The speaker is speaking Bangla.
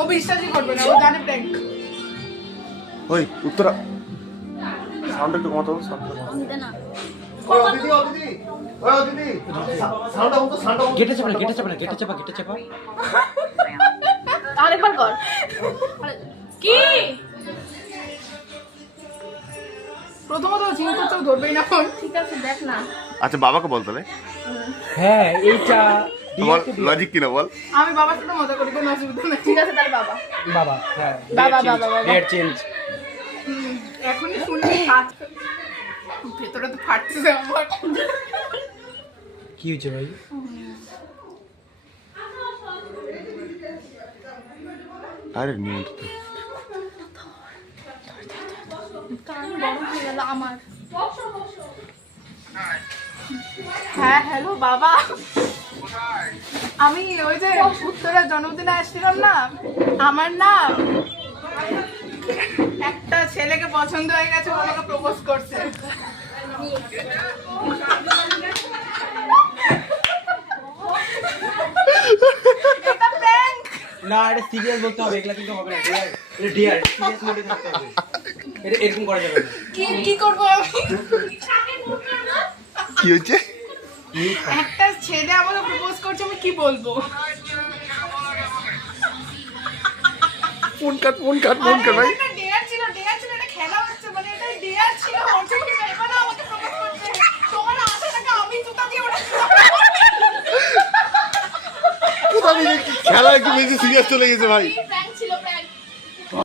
ও বিশ্বাসই করবে না, ও জানে প্র্যাঙ্ক। ওই উত্তরা সাউন্ড একটু কমাতো, সাউন্ড কমাতো না ওই দিদি ও দিদি ওই দিদি সাউন্ড কমাতো, সাউন্ড কমাতো। গেটে চাপা গেটে চাপা আরেকবার কর। কি প্রথমত জিম করতেও ধরবেই না ফোন। ঠিক আছে দেখ না। আচ্ছা বাবাকে বল তাহলে, হ্যাঁ এইটা বল লজিক কিনা বল। আমি বাবার সাথে মজা করি, কোনো অসুবিধা নেই। ঠিক আছে তার বাবা। বাবা হ্যাঁ বাবা, বাবা, বাবা। ডেট চেঞ্জ এখনই শুনবি কাজ ভেতরে তো ফাটতেছে আমার। কি হয়েছে ভাই? আরে নিউট তো কান বড় হয়ে গেল আমার। হ্যাঁ হ্যালো বাবা, আমি ওই যে উত্তরের জন্মদিনে আসছিলাম না, আমার না একটা ছেলেকে পছন্দ হয়ে গেছে, ও আমাকে প্রপোজ করছে। এটা prank। না এটা সিরিয়াস বলতে হবে, এগুলা কিন্তু হবে না। এটা ডিয়ার সিরিয়াস মোডে থাকতে হবে, এটা এরকম করা যাবে না। কি করবো আমি? কি হচ্ছে? একটা ছেলে আমাকে প্রপোজ করছে, আমি কি বলবো? ফোন কাট ভাই। এটা ডেয়ার ছিল, এটা খেলা হচ্ছে, মানে এটা ডেয়ার ছিল। অর্জুনকে চাইবো না আমাকে প্রপোজ করতে, তোমার আশা টাকা আমি জুতা দিয়ে ওটা কোথা থেকে খেলা একটু বেশি সিরিয়াস চলে গেছে ভাই। prank